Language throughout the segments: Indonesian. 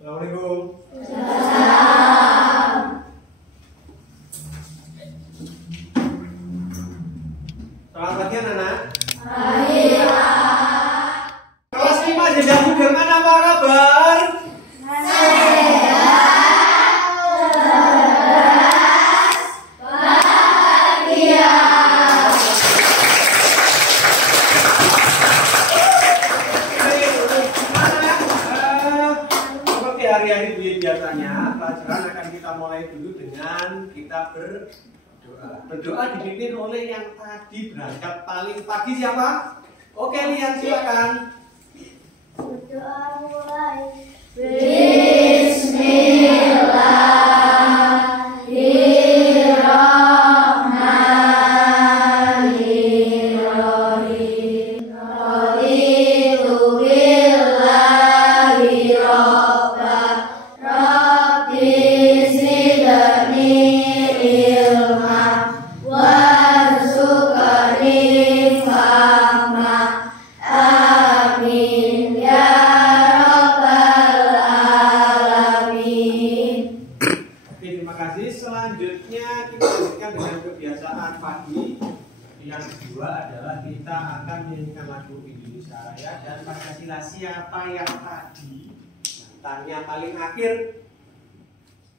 Assalamualaikum. Selamat pagi anak-anak. Kelas 5 Jenderal Sudirman, apa kabar? Hari-hari biasanya pelajaran akan kita mulai dulu dengan kita berdoa. Berdoa dipimpin oleh yang tadi berangkat paling pagi siapa? Oke, Lian silakan. Berdoa mulai. Bismillahirrahmanirrahim. Raditu billahi robba, Rabbi zidni ilma, warzuqni fahma. Amin ya rabbal alamin. Oke, terima kasih. Selanjutnya kita lanjutkan dengan kebiasaan pagi. Yang kedua adalah kita akan menyanyikan lagu Indonesia Raya dan Pancasila. Siapa yang tadi tanya paling akhir?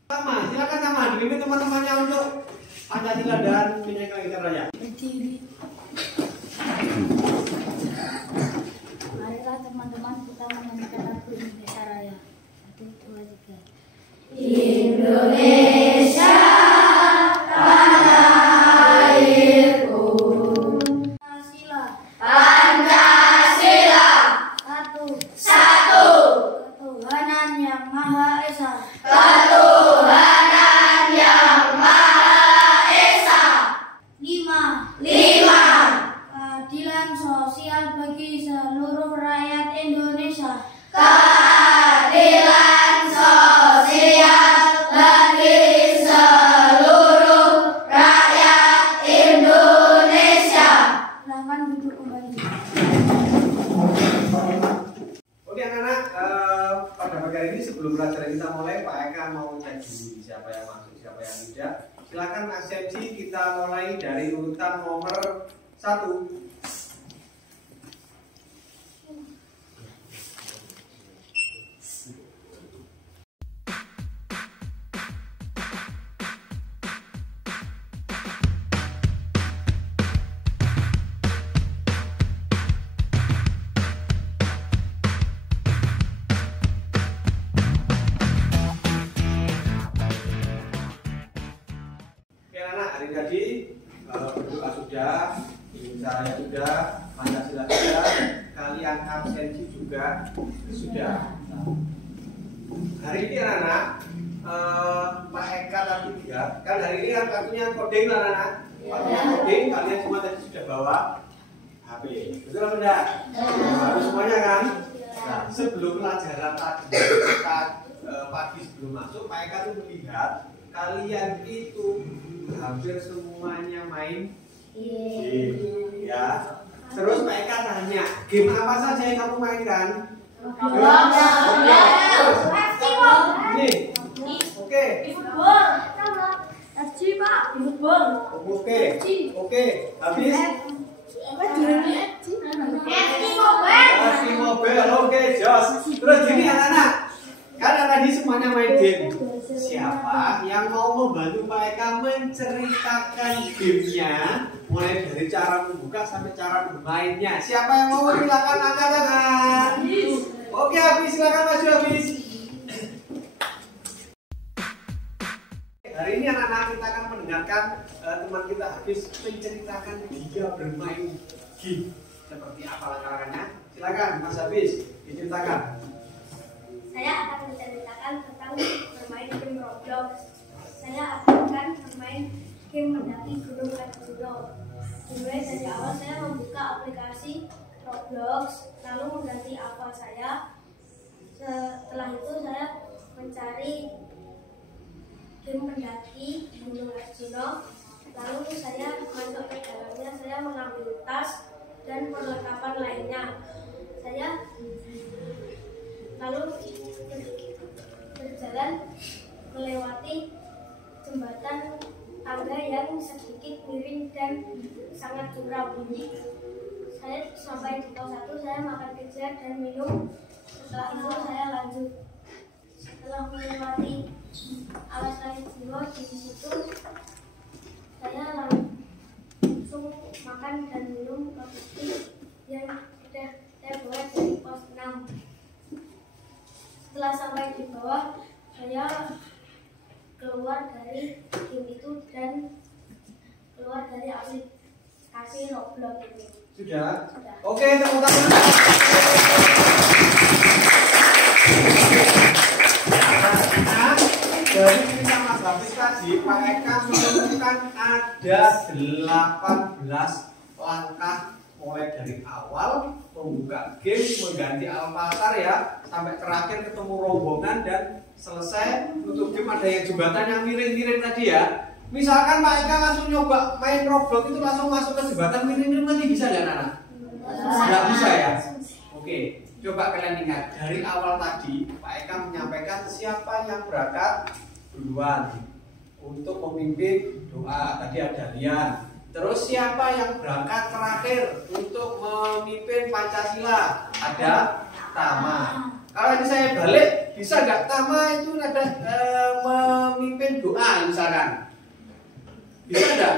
Sama, silakan sama. Dipimpin teman-temannya untuk Pancasila dan menyanyikan Indonesia Raya. Berdiri. Marilah teman-teman kita menyanyikan lagu Indonesia Raya. 1, 2, 3. Indonesia tanah airku. Pancasila. Satu. Ketuhanan yang Maha Esa. Ketuhanan yang Maha Esa. 5. Keadilan sosial bagi seluruh rakyat Indonesia. Keadilan sosial bagi seluruh rakyat Indonesia. Silakan duduk kembali. Oke anak-anak, pada pagi hari ini sebelum pelajaran kita mulai, Pak Eka mau cek dulu siapa yang masuk, siapa yang tidak. Silakan absensi kita mulai dari urutan nomor 1. Hari tadi berdoa sudah, Indonesia Raya sudah, Pancasila sudah, kalian absensi juga sudah. Hari ini anak-anak, Pak Eka tadi tidak, kan hari ini kan kartunya coding anak-anak. Kartunya coding, kalian semua tadi sudah bawa HP, betul apa enggak? Harus semuanya kan? Nah, sebelum pelajaran tadi, pagi sebelum masuk, Pak Eka tuh melihat kalian itu hampir semuanya main game, ya. Terus Pak Eka tanya, game apa saja yang kamu mainkan? Ini, oke. Oke. Habis? Mobile, oke, jos. Terus gini anak-anak, karena tadi semuanya main game. Siapa yang mau membantu Pak Eka menceritakan gamenya, mulai dari cara membuka sampai cara bermainnya? Siapa yang mau? Silakan angkat tangan. Oke, Habis, silakan maju Habis. Hari ini anak-anak kita akan mendengarkan teman kita Habis menceritakan dia bermain game. Seperti apa langkah-langkahnya? Silakan Mas Habis, diceritakan. Saya akan menceritakan tentang bermain game Roblox. Saya akan bermain game mendaki Gunung Arjuna. Dimulai dari awal saya membuka aplikasi Roblox, lalu mengganti akun saya. Setelah itu saya mencari game mendaki Gunung Arjuna. Lalu saya masuk ke dalamnya, saya mengambil tas dan perlengkapan lainnya. Saya lalu dan sangat curam. Saya sampai di pos 1 saya makan kejar dan minum. Setelah itu saya lanjut. Setelah melewati alas langit biru di situ, saya langsung makan dan minum peti yang sudah saya bawa dari pos 6. Setelah sampai di bawah, saya keluar dari game itu dan keluar dari aplikasi Roblox ini. Sudah? Sudah. Oke, tepuk tangan. Nah, dari cerita Mas Hafiz tadi, Pak Eka menemukan ada 18 langkah mulai dari awal membuka game, mengganti Alphasar ya, sampai terakhir ketemu rombongan dan selesai untuk game. Ada yang jembatan yang miring-miring tadi ya. Misalkan Pak Eka langsung nyoba main Roblox itu langsung masuk ke jembatan miring-miring nanti bisa nggak Nana? Nggak bisa ya? Oke, coba kalian ingat dari awal tadi Pak Eka menyampaikan siapa yang berangkat duluan untuk memimpin doa. Tadi ada Lian. Terus siapa yang berangkat terakhir untuk memimpin Pancasila? Ada Tama. Kalau ini saya balik, bisa nggak Tama itu ada memimpin doa misalkan? Bisa nggak?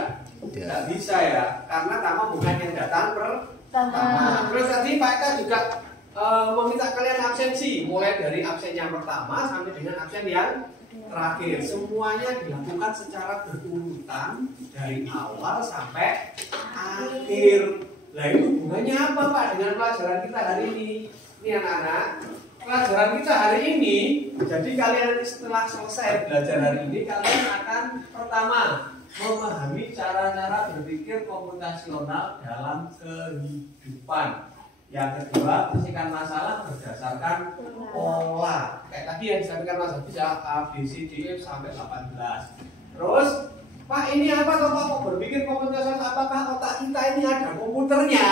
Nggak bisa ya, karena Tama bukan yang datang pertama. Terus tadi Pak Eka juga meminta kalian absensi, mulai dari absen yang pertama sampai dengan absen yang terakhir. Semuanya dilakukan secara berurutan dari awal sampai akhir. Nah itu hubungannya apa Pak dengan pelajaran kita hari ini? Ini anak-anak, pelajaran kita hari ini, jadi kalian setelah selesai belajar hari ini, kalian akan pertama memahami cara-cara berpikir komputasional dalam kehidupan. Yang kedua, bersihkan masalah berdasarkan pola. Kayak tadi yang disampaikan Mas Hafiz ya, A, B, C, D, E sampai 18. Terus, Pak ini apa kalau Pak berpikir komputasional? Apakah otak kita ini ada komputernya?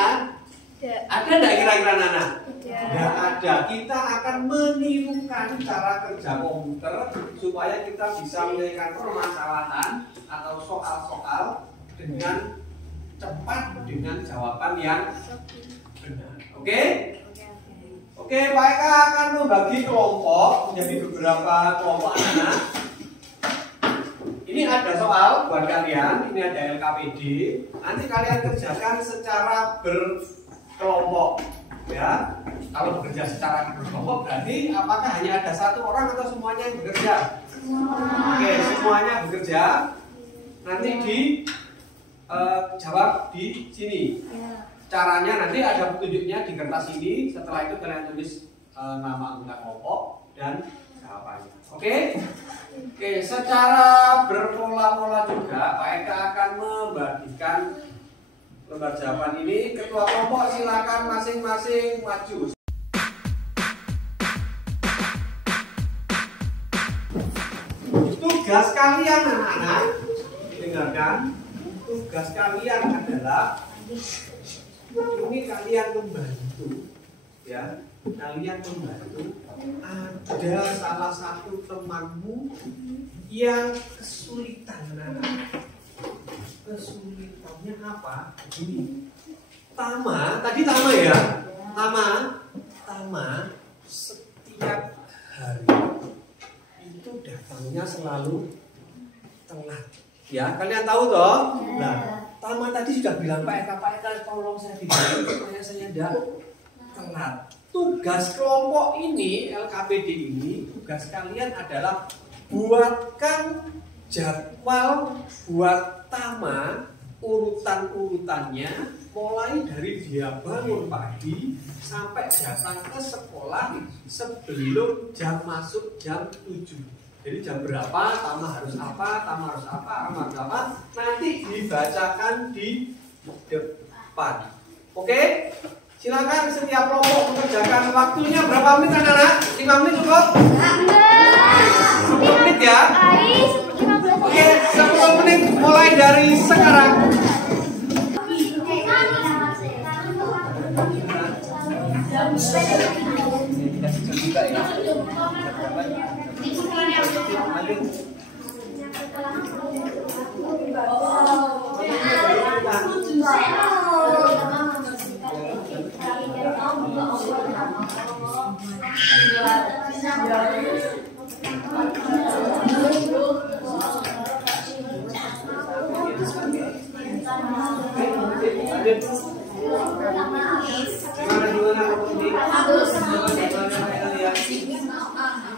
Ada enggak kira-kira Nana? Tidak ada. Kita akan menirukan cara kerja komputer supaya kita bisa menyelesaikan permasalahan atau soal-soal dengan cepat dengan jawaban yang benar. Oke? Oke, Pak Eka akan membagi kelompok menjadi beberapa kelompok anak. Ini ada soal buat kalian, ini ada LKPD. Nanti kalian kerjakan secara berkelompok, ya. Kalau bekerja secara berkelompok berarti apakah hanya ada satu orang atau semuanya yang bekerja? Oke, semuanya bekerja. Nanti jawab di sini. Caranya nanti ada petunjuknya di kertas ini. Setelah itu kalian tulis nama anggota kelompok dan jawabannya. Oke? Oke, secara berpola-pola juga Pak Eka akan membagikan lembar jawaban ini. Ketua kelompok silakan masing-masing maju. Tugas kalian anak-anak, dengarkan. Tugas kalian adalah ini kalian membantu, ya. Kalian membantu. Ada salah satu temanmu yang kesulitan, anak-anak. Kesulitannya apa? Ini Tama, tadi Tama ya. Tama setiap hari itu datangnya selalu telat. Ya, kalian tahu toh? Nah, Tama tadi sudah bilang Pak Eka tolong saya dibantu supaya saya tidak telat. Tugas kelompok ini, LKPD ini, tugas kalian adalah buatkan jadwal buat Tama, urutan-urutannya mulai dari dia bangun pagi sampai datang ke sekolah sebelum jam masuk jam 7. Jadi jam berapa, Tama harus apa, nanti dibacakan di depan. Oke? Silakan setiap kelompok mengerjakan. Waktunya berapa menit anak-anak? 5 menit cukup? 10 menit ya? Oke, 10 menit mulai dari sekarang.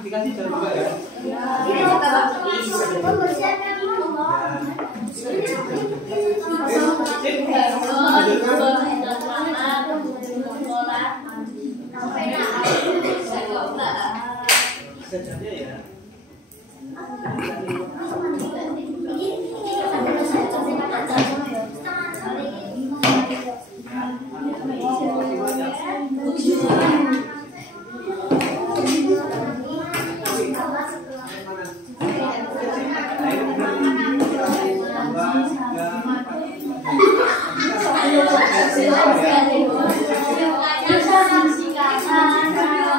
Dikasih jam juga ya. Sejamnya ya.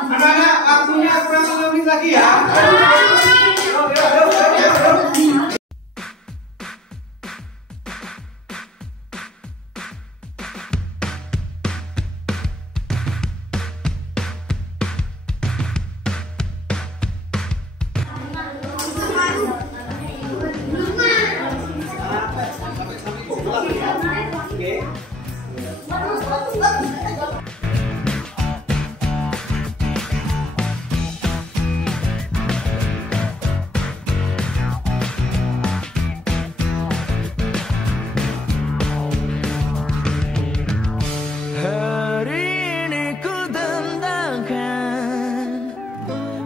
Anak-anak, waktunya kurang 5 menit lagi ya.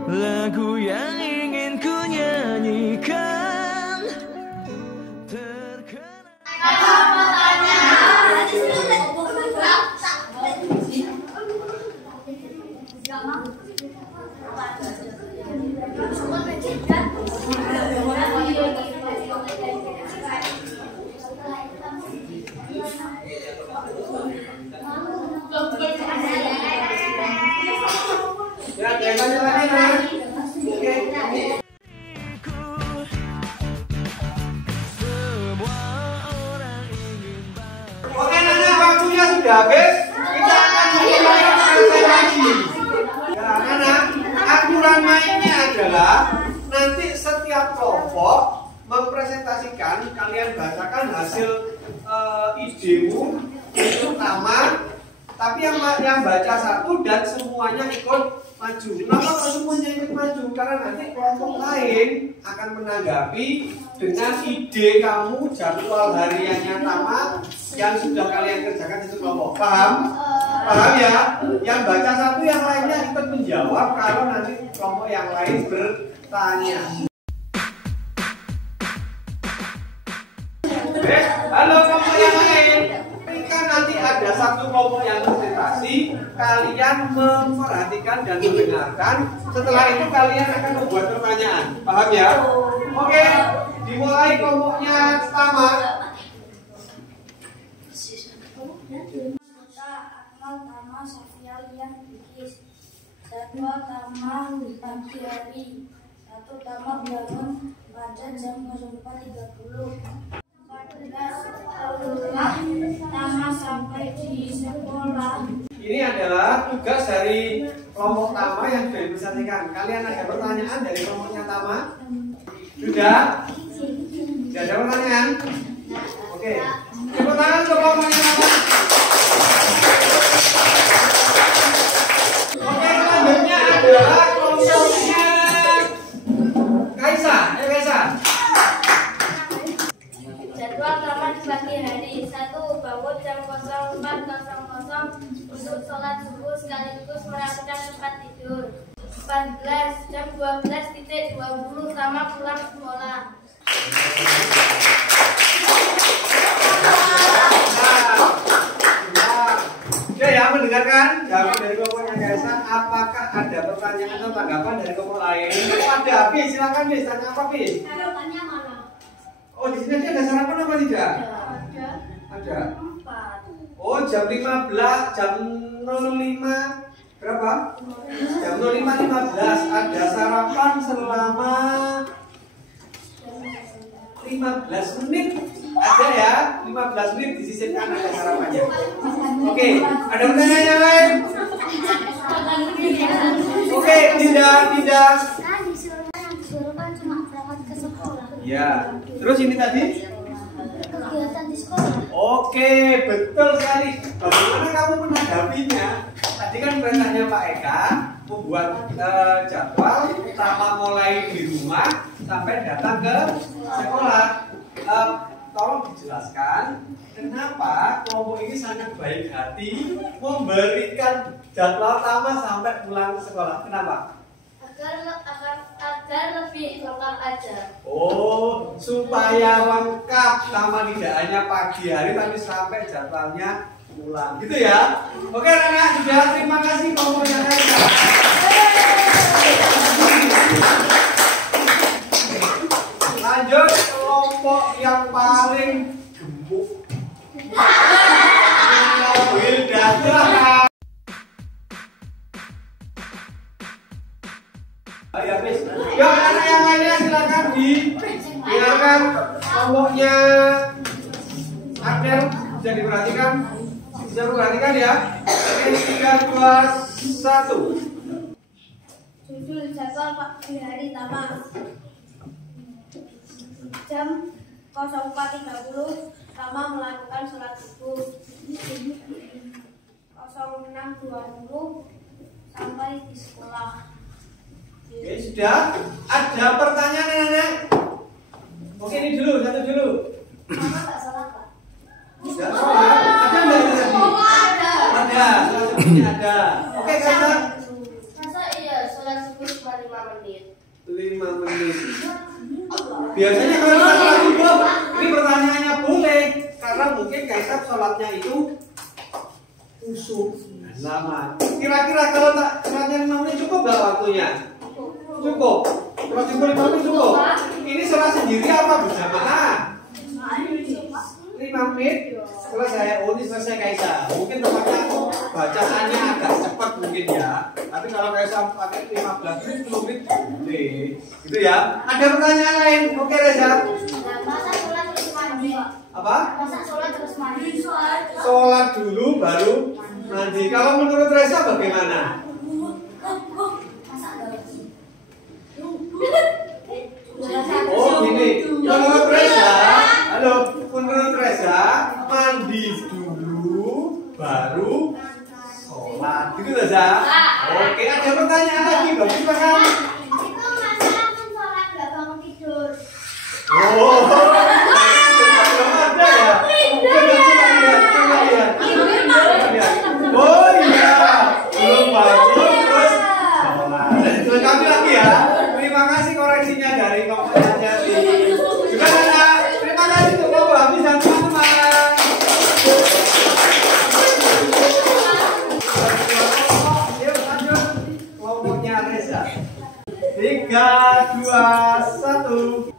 Lagu yang ingin ku nyanyikan Ya, tanya lagi kan. Oke, Nana, waktunya sudah habis. Kita akan mulai lagi. Ya, Nana, aturan mainnya adalah nanti setiap kelompok mempresentasikan, kalian bacakan hasil idemu utama. Tapi yang baca satu dan semuanya ikut maju. Kenapa kok semuanya ikut maju? Karena nanti kelompok lain akan menanggapi dengan ide kamu jadwal hariannya tamat yang sudah kalian kerjakan di kelompok. Paham? Paham ya? Yang baca satu, yang lainnya ikut menjawab kalau nanti kelompok yang lain bertanya. Halo kelompok yang lain. Ketika nanti ada satu kelompok yang presentasi, kalian memperhatikan dan mendengarkan. Setelah itu kalian akan membuat pertanyaan. Paham ya? Oke, dimulai kelompoknya Tama. Tama Safial yang Bikis. Jadwal Tama pagi hari. 1 Tama bangun pada jam 04.30. Tama sampai di sekolah. Ini adalah tugas dari kelompok Tama yang sudah dipresentasikan. Kalian ada pertanyaan dari kelompoknya Tama? Sudah? Tidak ada pertanyaan? Oke. Tepuk tangan untuk kelompoknya Tama. Oke, selanjutnya adalah kelompoknya Kaisa. Kaisa. Jadwal Tama di pagi hari. 1. Bangun jam 04.00 untuk sholat subuh sekaligus merapikan tempat tidur. 14. Jam 12.20 Tama pulang sekolah. Oke ya, mendengarkan jawaban dari kelompoknya Kaisa. Apakah ada pertanyaan atau tanggapan dari kelompok lain? Ada, Bis, silakan Bis, tanya apa Bis? Sarapannya mana? Oh, di sini ada sarapan apa tidak? Ada. Ada. 4. Oh, jam 15, jam 05 berapa? Jam 05.15 ada sarapan selama 15 menit. ada ya, 15 menit disisipkan ada sarapannya. Oke, ada pertanyaan yang lain? Oke, tidak. Kan disuruh kan cuma berangkat ke sekolah. Ya, terus ini tadi? Kegiatan di sekolah. Oke, betul sekali. Bagaimana kamu menanggapinya? Tadi kan perintahnya Pak Eka membuat jadwal pertama mulai di rumah sampai datang ke sekolah. Tolong dijelaskan kenapa kelompok ini sangat baik hati memberikan jadwal utama sampai pulang sekolah. Kenapa? Agar lebih lengkap aja. Oh, supaya lengkap, sama tidak hanya pagi hari tapi sampai jadwalnya pulang, gitu ya? Oke, anak sudah, terima kasih kelompoknya Kaisa. Lanjut kelompok yang paling gemuk. Wilda, silakan. Ya, anak yang lainnya silakan didengarkan kelompoknya Agner, bisa diperhatikan ya. Oke, 3, 2, 1. Judul jadwal pagi hari pertama. Jam 04.30 Tama melakukan sholat subuh. 06.20 sampai di sekolah. Oke, sudah. Ada pertanyaan nenek? Oke, ini dulu, satu dulu. Mama nggak sholat, Pak? Tidak sholat. Ada nggak ini tadi? Ada, sholat subuhnya ada. Oke, Kaisa. Masa iya sholat subuh cuma 5 menit? 5 menit. Biasanya kalau kita sholat subuh, ini pertanyaannya boleh. Karena mungkin Kaisa sholatnya itu khusyuk dan lama. Kira-kira kalau tak sholatnya 5 menit cukup nggak waktunya? Cukup. Kalau cukup 5 menit cukup. Ini sholat sendiri apa berjamaah? 5 menit selesai. Oh, ini selesai Kaisa. Mungkin tempatnya bacaannya agak cepat mungkin ya. Tapi kalau Kaisa pakai 15 menit, 10 menit boleh. Gitu ya. Ada pertanyaan lain? Oke, Reza. Masa sholat terus mandi? Apa? Masa sholat terus mandi? Sholat dulu baru mandi. Kalau menurut Reza bagaimana? Oh gini, menurut Reza, menurut Reza mandi dulu baru sholat, gitu Reza. Oke, ada pertanyaan lagi, bagus kan? Itu masa langsung sholat nggak bangun tidur? Oh, belum ada ya? Coba lihat. Oh iya, belum bangun terus sholat. Dilengkapi lagi ya. Terima kasih koreksinya dari kelompoknya Jati. Juga Nana, terima kasih untuk kelompok habis dan teman-teman. Yuk lanjut kelompoknya Reza. 3, 2, 1.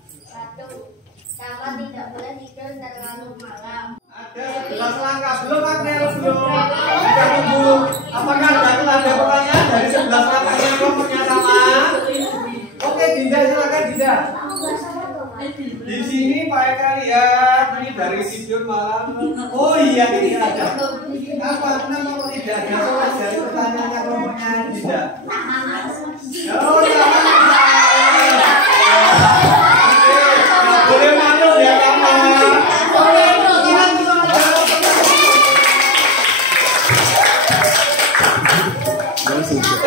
Sama tidak boleh tidur terlalu malam. Ada 11 langkah, belum Agner, belum. Kita tunggu. Apakah ada pertanyaan dari 11 langkahnya kelompoknya sama? Oke, Dinda, silakan Dinda. Di sini Pak Eka lihat ini dari tidur malam. Oh iya, ini ada. Apa? Kenapa kok tidak ada soal dari pertanyaannya kelompoknya Dinda? Oh, boleh malu ya Mama.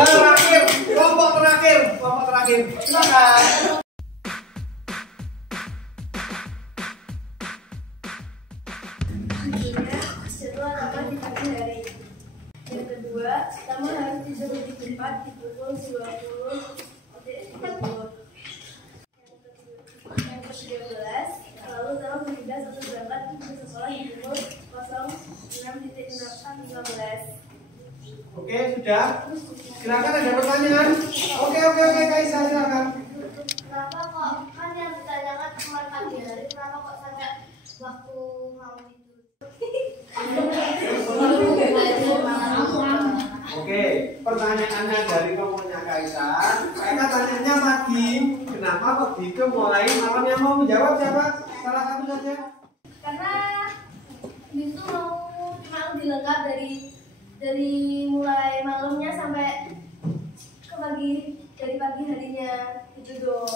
Terakhir, kelompok terakhir. Silakan. Setelah taman di pagi hari. Yang kedua, taman harus disuruh di tempat di pukul 20.30. Yang ke-13, lalu taman bergegas atau berangkat ke sekolah di pukul 06.15. Oke, sudah. Silakan ada pertanyaan. Oke, Kaisa silakan. Kenapa kok kan yang ditanyakan cuma pagi hari, kenapa kok sampai waktu mau tidur? Oke, pertanyaannya dari kelompoknya Kaisa. Kaisa tanyanya pagi. Kenapa begitu mulai malam? Yang mau menjawab siapa? Salah satu saja. Karena lebih lengkap dari mulai malamnya sampai ke dari pagi harinya itu dong.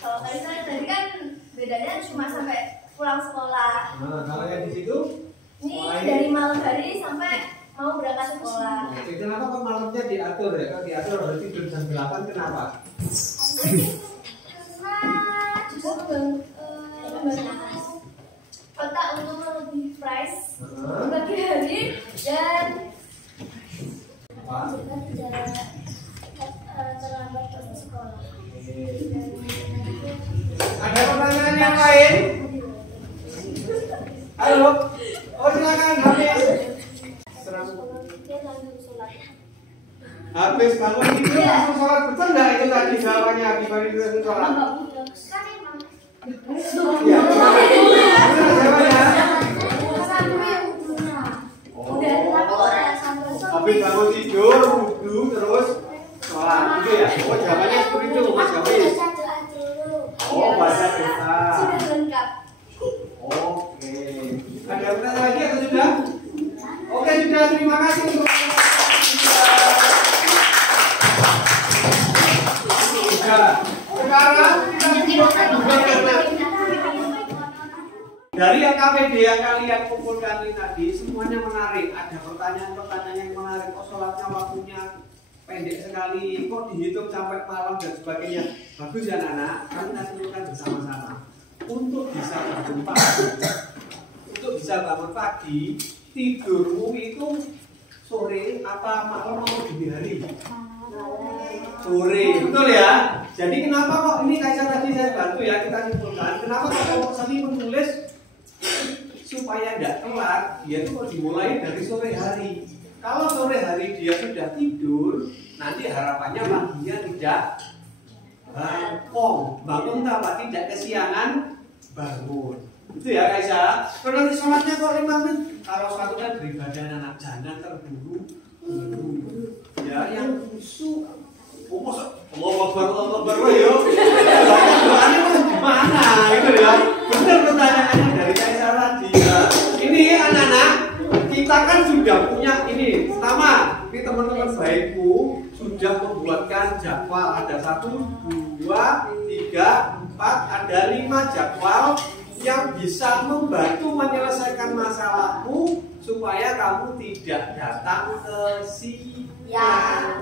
Kalau Kaisar tadi kan bedanya cuma sampai pulang sekolah. Nah, kalau yang di situ ini dari malam hari sampai mau berangkat sekolah. Oke, kenapa kok malamnya diatur ya? Kalau diatur harus tidur jam 8, kenapa? Karena juga otak untuk lebih fresh pagi hari dan juga tidak terlambat ke sekolah. Ada pertanyaan yang lain? Halo? Oh silakan, habis bangun tidur langsung sholat, betul nggak itu tadi jawabannya dibanding itu sholat? Iya. Habis bangun tidur, wudhu terus sholat, gitu ya? Oh jawabannya seperti itu, Mas Hafiz. Oh baca doa. Sudah lengkap. Oke. Ada pertanyaan lagi atau sudah? Oke sudah, terima kasih untuk sekarang kita dari yang KPD yang kalian kumpulkan ini tadi semuanya menarik. Ada pertanyaan-pertanyaan yang menarik. Kok sholatnya waktunya pendek sekali, kok dihitung sampai malam dan sebagainya. Bagus ya anak-anak, kami lakukan bersama-sama untuk bisa bangun pagi. Untuk bisa bangun pagi, tidurmu itu sore apa malam atau dini hari? Sore, betul ya. Jadi kenapa kok ini Kaisar tadi saya bantu ya, kita simpulkan. Kenapa kalau seni menulis supaya tidak telat, dia itu dimulai dari sore hari. Kalau sore hari dia sudah tidur, nanti harapannya paginya tidak bangun apa tidak kesiangan bangun. Itu ya Kaisar. Kalau nanti sholatnya kok 5 menit, kalau suatu kan beribadah anak jangan terburu. Ya yang khusyuk. Oh masa Allah Akbar ya. Doanya gimana gitu ya. Benar pertanyaannya dari Kaisar tadi ya. Ini anak-anak, kita kan sudah punya ini. Pertama, ini teman-teman baikku sudah membuatkan jadwal. Ada 1, 2, 3, 4, ada 5 jadwal yang bisa membantu menyelesaikan masalahmu supaya kamu tidak datang kesiangan.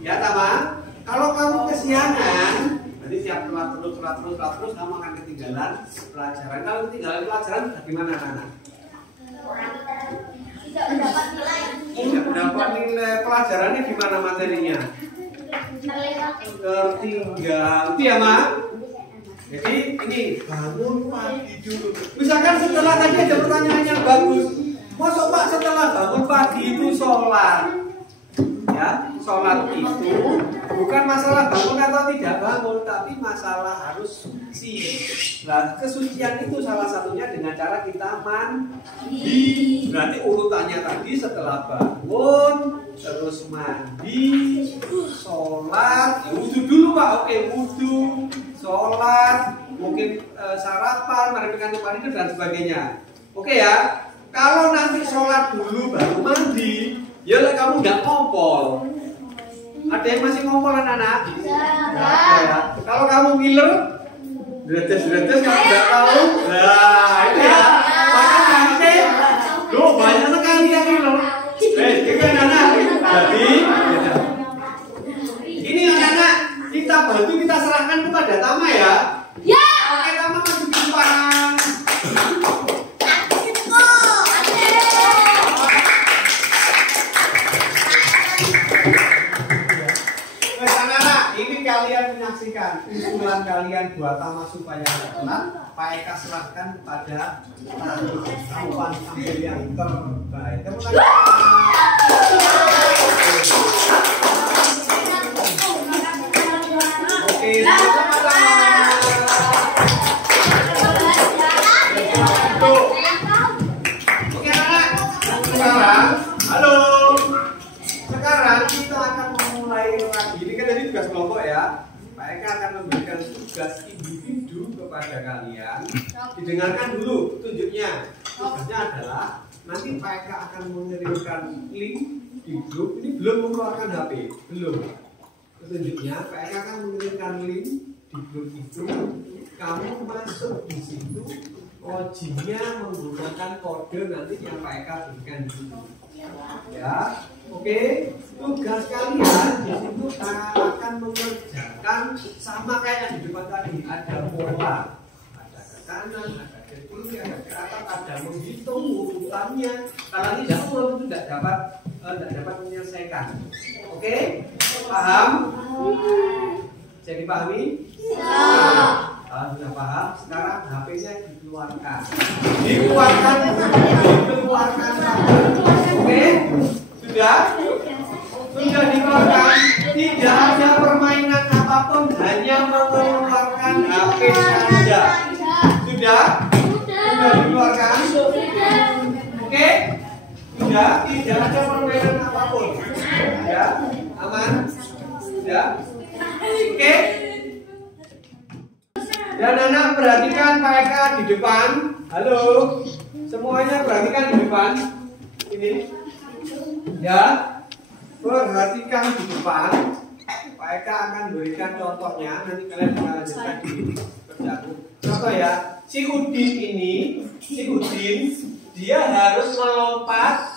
Ya Tama, kalau kamu kesiangan, berarti siap telat terus, kamu akan ketinggalan pelajaran. Kalau ketinggalan pelajaran, bagaimana anak-anak? Tidak mendapat nilai. Tidak mendapat nilai pelajarannya gimana materinya? Tertinggal. Itu ya Mak? Jadi ini bangun pagi dulu. Misalkan setelah tadi ada pertanyaan yang bagus. Masuk Pak setelah bangun pagi itu sholat? Ya, sholat itu bukan masalah bangun atau tidak bangun, tapi masalah harus suci. Nah, kesucian itu salah satunya dengan cara kita mandi. Berarti urutannya tadi setelah bangun, terus mandi, sholat, ya wudhu dulu Pak. Oke, wudhu, sholat, mungkin sarapan, merapikan tempat tidur dan sebagainya. Oke ya. Kalau nanti sholat dulu baru mandi, ya lah kamu nggak ngompol. Ada yang masih ngompol anak-anak? Ya. Kalau kamu ngiler, dretes kamu nggak tahu. Nah itu ya. Makanya nanti, loh banyak sekali yang ngiler. Gitu anak-anak. Jadi, ini anak-anak kita bantu, kita serahkan kepada Tama ya. Ya. Oke Tama maju ke depan. Kalian menyaksikan usulan kalian buat Tama supaya telat, Pak Eka serahkan kepada Taman ambil yang terbaik. Oke, sama-sama. Oke anak, sekarang, halo. Sekarang kita akan memulai lagi. Ini kan tadi tugas kelompok ya. Pak Eka akan memberikan tugas individu kepada kalian. Didengarkan dulu petunjuknya. Tugasnya adalah nanti Pak Eka akan mengirimkan link di grup. Ini belum mengeluarkan HP, belum. Petunjuknya Pak Eka akan mengirimkan link di grup itu. Kamu masuk di situ, login-nya menggunakan kode nanti yang Pak Eka berikan di situ. Ya, oke. Tugas kalian di situ akan mengerjakan sama kayak yang di depan tadi. Ada pola, ada ke kanan, ada ke kiri, ada ke atas, ada menghitung urutannya. Kalau tidak semua itu tidak dapat menyelesaikan. Oke, paham? Jadi pahami? Kalau sudah paham, sekarang HP-nya dikeluarkan. Dikeluarkan. Oke? Sudah? Sudah dikeluarkan. Tidak ada permainan apapun, hanya mengeluarkan HP saja. Sudah? Sudah dikeluarkan? Oke? Sudah? Tidak ada permainan apapun. Sudah? Aman? Sudah? Oke? Dan anak perhatikan Pak Eka di depan. Halo, semuanya perhatikan di depan. Ini, ya, perhatikan di depan. Pak Eka akan berikan contohnya. Nanti kalian bisa lanjutkan di kerjaku. Contoh ya, si Udin, dia harus melompat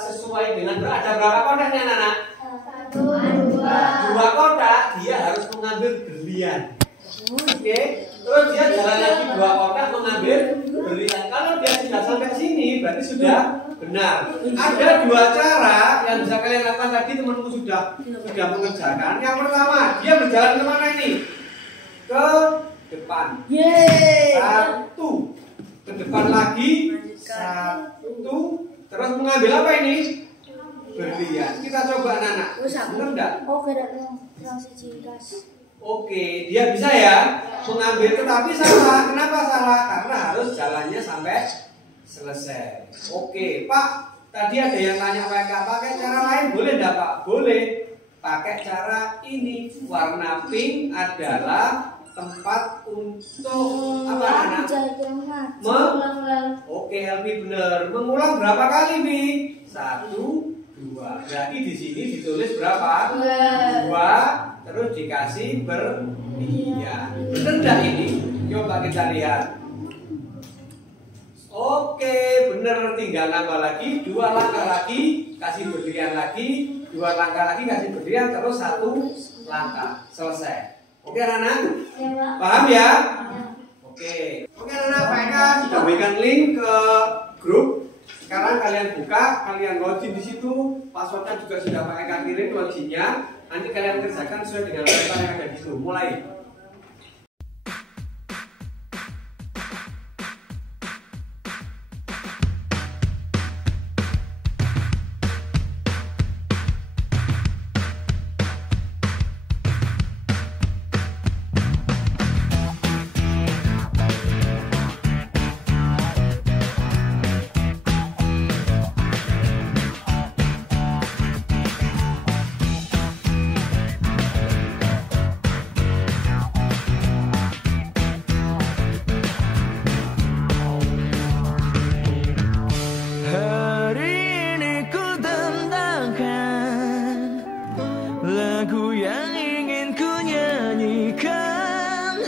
sesuai dengan ada berapa kotaknya, anak? 2 kotak. Dia harus mengambil berlian. Oke, terus dia jalan lagi 2 kotak mengambil berlian. Kalau dia tidak sampai sini, berarti sudah benar. Ada 2 cara yang bisa kalian lakukan. Tadi temanku sudah mengerjakan. Yang pertama, dia berjalan kemana ini? Ke depan. 1, ke depan lagi 1, terus mengambil apa ini? Berlian. Kita coba anak-anak. Benar enggak? Oke, dia bisa ya mengambil, tetapi salah. Kenapa salah? Karena harus jalannya sampai selesai. Oke, Pak, tadi ada yang tanya pakai cara lain, boleh enggak Pak? Boleh. Pakai cara ini. Warna pink adalah tempat untuk apa anak? Oke, Helmi benar. Mengulang berapa kali, Bi? 1, 2. Berarti di sini ditulis berapa? 2. Terus dikasih berlian. Benar enggak ini? Coba kita lihat. Oke, benar. Tinggal nambah lagi 2 langkah lagi, kasih berlian lagi, 2 langkah lagi kasih berlian, terus 1 langkah. Selesai. Oke anak-anak? Paham ya? Oke. Oke anak-anak, Pak Eka sudah berikan link ke grup. Sekarang kalian buka, kalian login di situ. Passwordnya juga sudah Pak Eka kirim loginnya. Nanti kalian kerjakan sesuai dengan data yang ada di situ. Mulai. Lagu yang ingin ku nyanyikan,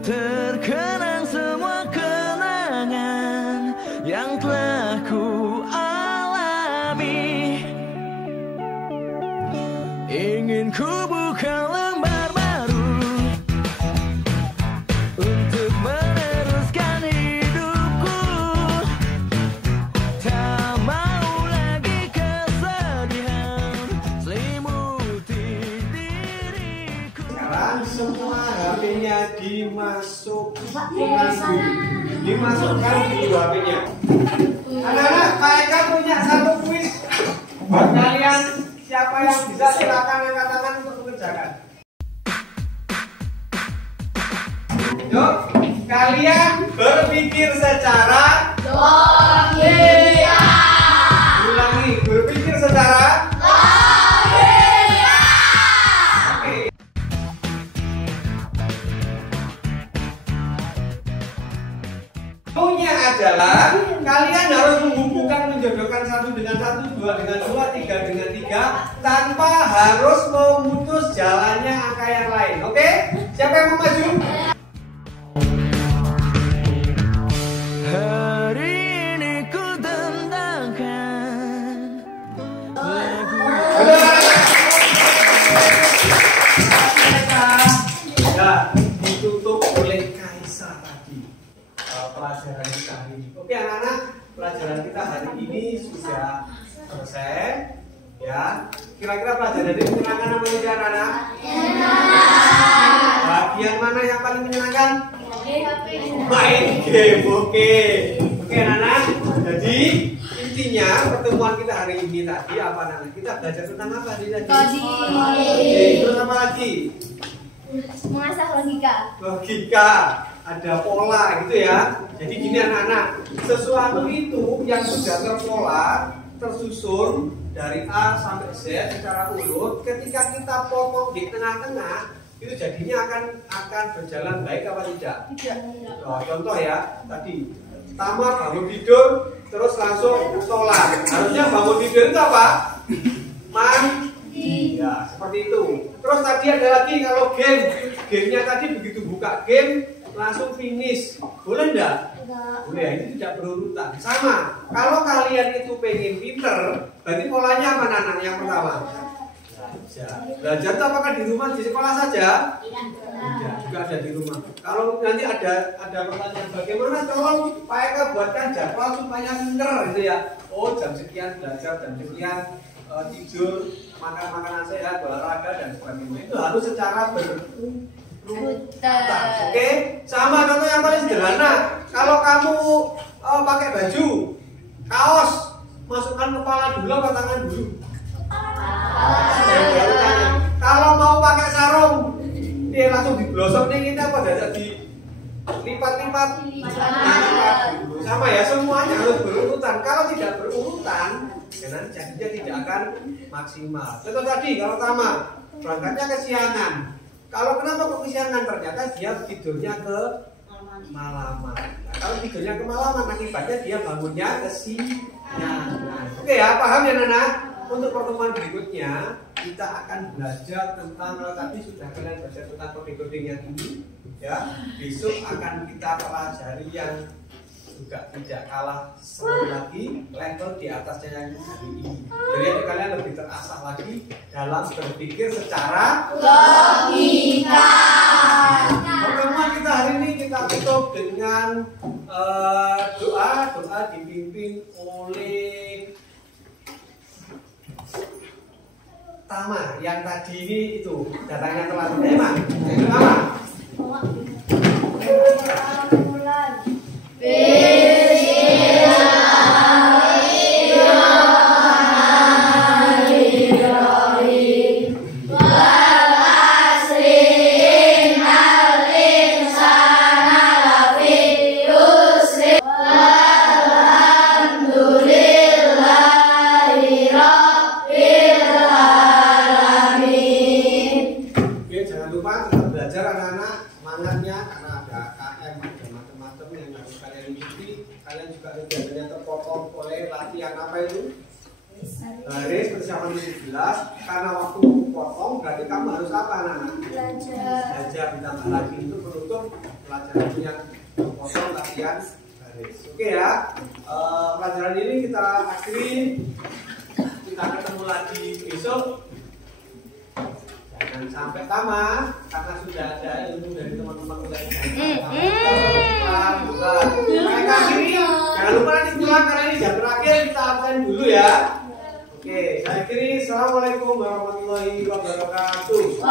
terkenang semua kenangan yang telah ku alami. Ingin ku buka lembar baru untuk meneruskan hidupku. Tak mau lagi kesedihan selimuti diriku. Sekarang semua HP-nya dimasukkan di HP-nya. Anak-anak, Pak Eka punya satu kuis buat kalian. Siapa yang bisa silakan angkat tangan untuk mengerjakan. Yuk, kalian berpikir secara logika. Ulangi, berpikir secara Logika. Oke. Punya adalah kalian harus menghubungkan, menjodohkan satu dengan satu, dua dengan dua, tiga dengan tiga, tanpa harus memutus jalannya angka yang lain. Oke? Siapa yang mau maju? Hari ini ku tentangkan Ya, ditutup oleh Kaisa tadi pelajaran kita hari ini. Oke anak-anak, pelajaran kita hari ini sudah selesai. Ya, kira-kira pelajaran ini menyenangkan apa tidak anak-anak? Bagian mana yang paling menyenangkan? Main game. Oke anak-anak. Jadi intinya pertemuan kita hari ini tadi apa anak-anak? Kita belajar tentang apa tadi? Oke, terus apa lagi? Mengasah logika, ada pola gitu ya. Jadi gini anak-anak, sesuatu itu yang sudah terpola, tersusun dari A sampai Z secara urut, ketika kita potong di tengah-tengah, itu jadinya akan berjalan baik apa tidak? Nah, contoh ya, tadi pertama bangun tidur, terus langsung sholat. Harusnya bangun tidur itu apa? Mandi. Ya, seperti itu. Terus tadi ada lagi kalau gamenya tadi begitu buka game langsung finish, boleh enggak? Boleh, ini tidak berurutan. Sama, kalau kalian itu pengen pinter, berarti polanya apa anak yang pertama? Belajar itu apakah di rumah, di sekolah saja? Tidak, juga ada di rumah. Kalau nanti ada pertanyaan bagaimana tolong Pak Eka buatkan jadwal supaya pinter gitu ya. Oh, jam sekian belajar, jam sekian tidur, makan makanan sehat, olahraga dan sebagainya. Itu harus secara berurutan. Oke, sama contoh yang paling sederhana. Kalau kamu pakai baju, kaos, masukkan kepala dulu atau tangan dulu? Kalau mau pakai sarung, dia langsung diblosok nih kita apa dada dilipat-lipat dulu. Sama ya, semuanya harus berurutan. Kalau tidak berurutan, karena jadinya tidak akan maksimal. Contoh tadi, kalau Tama berangkatnya kesiangan. Kalau kenapa kok kesiangan? Ternyata dia tidurnya ke malaman. Nah, kalau tidurnya ke malaman, akibatnya dia bangunnya kesiangan. Oke ya, paham ya Nana? Untuk pertemuan berikutnya kita akan belajar tentang tadi sudah kalian belajar tentang coding yang ini ya. Besok akan kita pelajari yang juga tidak kalah seru lagi, level di atasnya yang hari ini. Jadi kalian lebih terasah lagi dalam berpikir secara logika. Pertemuan kita hari ini kita tutup dengan doa dipimpin oleh Tama yang tadi ini itu datangnya telat. Emang Tama. Baris persiapan di 11 karena waktu potong berarti kamu harus apa anak-anak? Belajar ditambah lagi itu penutup pelajaran yang potong latihan baris. Oke ya, pelajaran ini kita akhiri. Kita ketemu lagi besok. Jangan sampai tamat karena sudah ada ilmu dari teman-teman lain. Jangan lupa nanti pulang karena ini jam terakhir kita absen dulu ya. Oke, saya akhiri. Assalamualaikum warahmatullahi wabarakatuh.